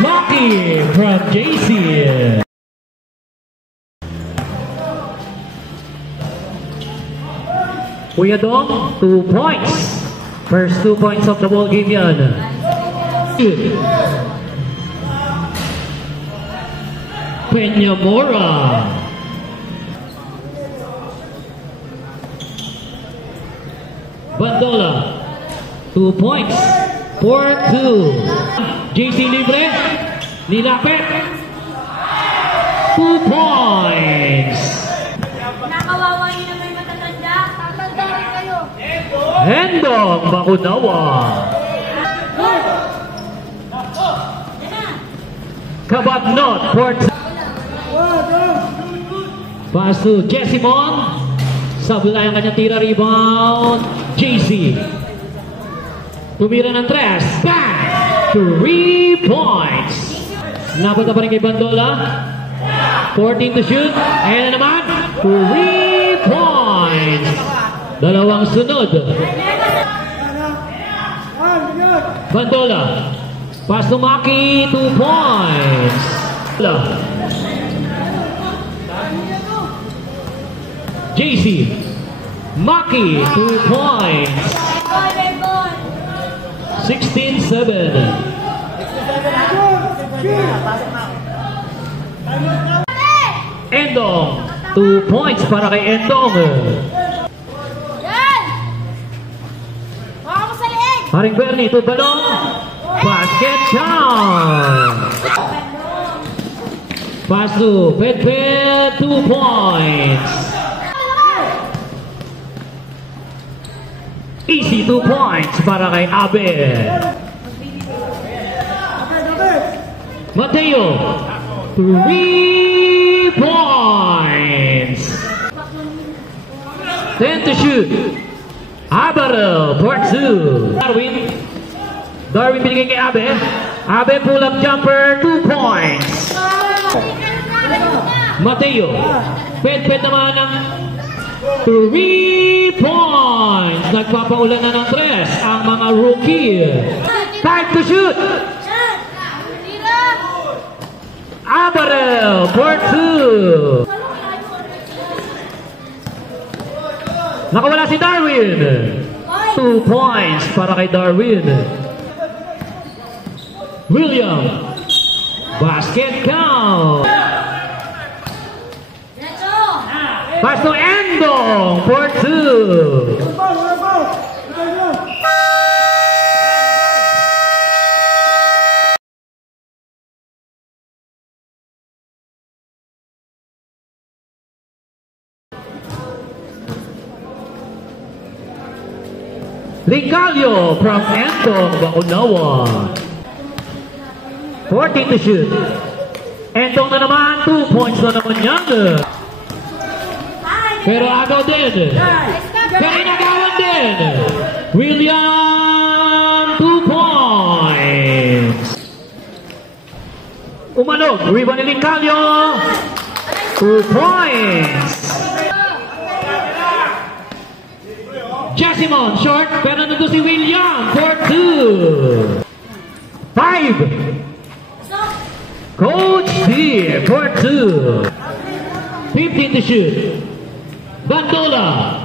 Lucky from JC. Kuya Dong, 2 points. First 2 points of the ball game yan. Peñamora. Bandola, 2 points. 4-2. JC libre. Nilapit. 2 points. Nakawawa niyo na may matatanda. Tatanda rin kayo. Hendong Makunawa. Kababnot. 4-2. Pass to Jessimon. Sablay ang kanyang tira, rebound. JC. Tumira ng 3. Back. 3 points. Napunta pa rin kay Bandola. 14 to shoot. Ayan na naman. 3 points. Dalawang sunod. Bandola. Pass to Maki. 2 points. JC. Maki. 2 points. 16-7. Endong. 2 points para kay Endong. Yan! Baka mo sa leeg! Haring Bernie, ito balong. Basket count. Pass to Pedped. 2 points. Easy 2 points para kay Abel. Mateo. 3 points. 10 to shoot. Abarel for 2. Darwin binigay kay Abe. Abe pull up jumper. 2 points. Mateo. Ped naman ng 3 points. Nagpapaulan na ng 3 ang mga rookie. Time to shoot. Abarel for 2. Nakawala si Darwin. 2 points para kay Darwin. William. Basket count. Pass to Endong for 2. Ligalio from Endong Makunawa. 14 to shoot. Endong na naman, 2 points na naman yan. Pero agaw din. Pero inagawan din. William, 2 points. Umanog, rebound ni Ligalio. 2 points. Jessimon, short, pero nandun si William for 2. 5. Coach D for 2. 15 to shoot. Bandola.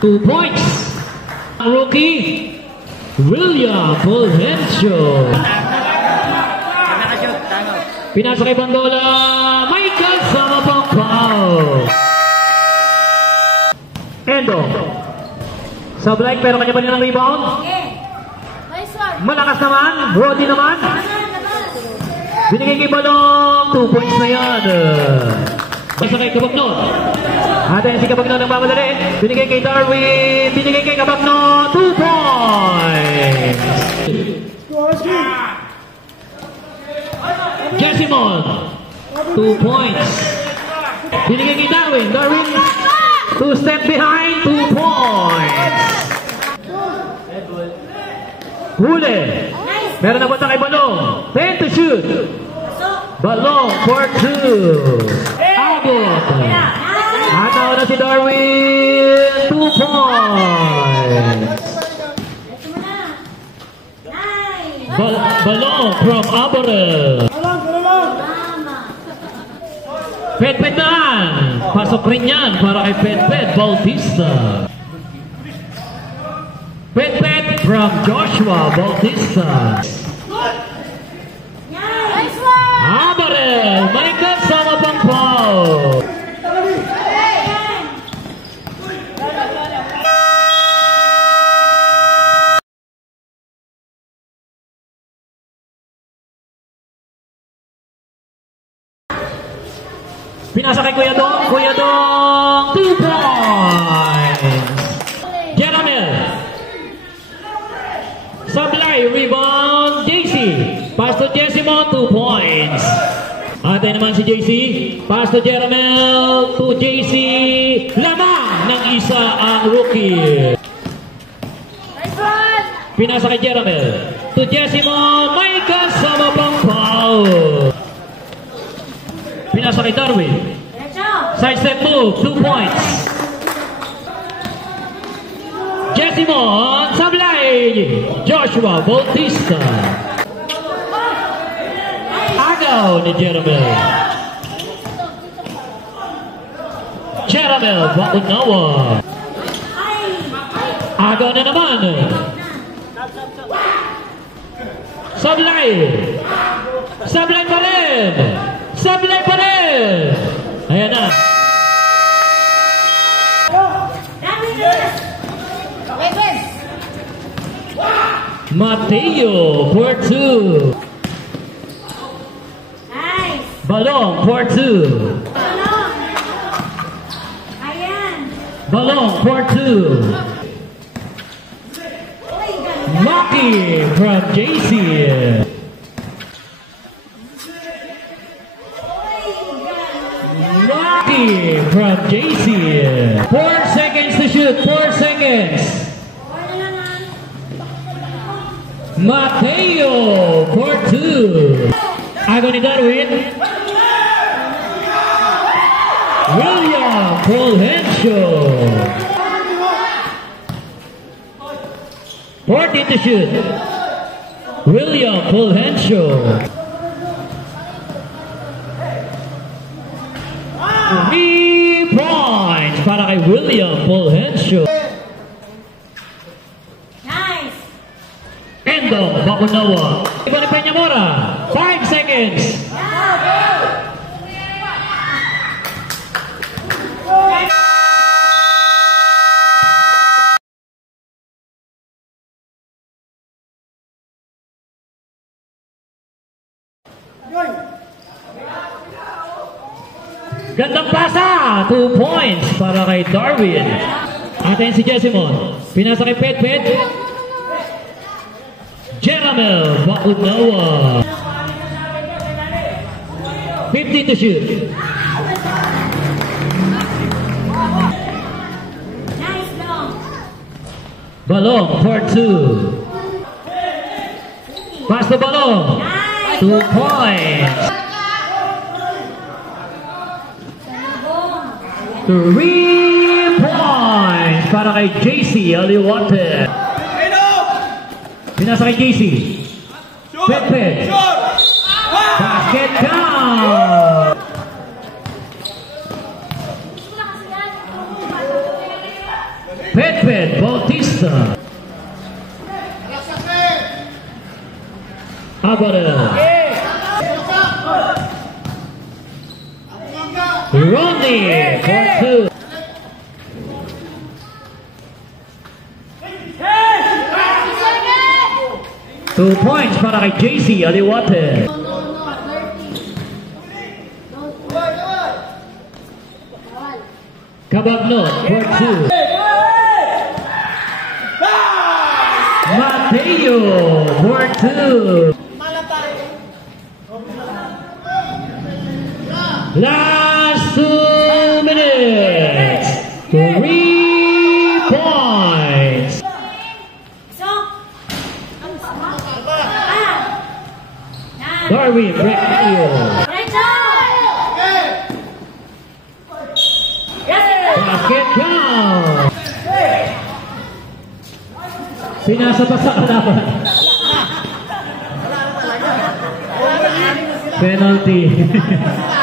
2 points. Rookie. William Fulgencio. Pinasa kay Bandola. Michael sama pang foul. Endo. Sablay pero kanya ba niya ng rebound? Malakas naman. Brody naman. Binigay kay Balong. 2 points na yan. Basta kay Kabagnon. Atin si Kabagnon ang mamadali. Binigay kay Darwin. Binigay kay Kabagnon. 2 points. Jessimon. 2 points. Binigay kay Darwin. Darwin. 2 step behind. 2 points. Huli. Meron na punta kay Balong. 10 to shoot. Balong for 2. Abot. Ataw na si Darwin. 2 points. Balong from Aborel. Petpet na. Pasok rin yan para kay Petpet Bautista. Petpet from Joshua Bautista. Aborel, may kasama pang foul. Pinasa kay Kuya Dong, 2 points. Jeramel. Sablay, rebound, JC. Pass to Jessimon, 2 points. Atay naman si JC. Pass to Jeramel, to JC. Lamang ng isa ang rookie. Pinasa kay Jeramel. To Jessimon, may kasama pang foul. Pinasa kay Darwin. Side step move, 2 points. Jessimon, sablay. Joshua Bautista. Agaw ni Jeramel. Jeramel, Bakunawa. Agaw na naman. Sablay. Sablay pa rin. Sablay pa rin. Ayan na. Mateo for 2. Nice. Balong for 2. Balong for 2. Lucky from JC. Lucky from JC. 4 seconds to shoot. 4 seconds. Mateo for 2. Agaw ni Darwin. William Fulgencio. 14 to shoot. William Fulgencio. 3 points para kay William Fulgencio. Nice. Endo Bakunawa. Iba ni Peñamora. 5 seconds. Gandang pasa, 2 points para kay Darwin. Atin si Jessimon. Pinasa kay Petpet. Jeramel Bakunawa. 50 to shoot. Nice long. Balong for 2. Pass the Balong. 2 points. 3 points para kay JC Aliwate. Pinasa kay JC. Petpet. Basket count. Petpet Bautista. Aborel. Ronnie for 2. Two points para kay JC Aliwate. Kabagnot for 2. Mateo for 2. Last 2 minutes. 3 points. Darwin Recchio. Basket count. Pinasa pa sa kalaban. Penalty.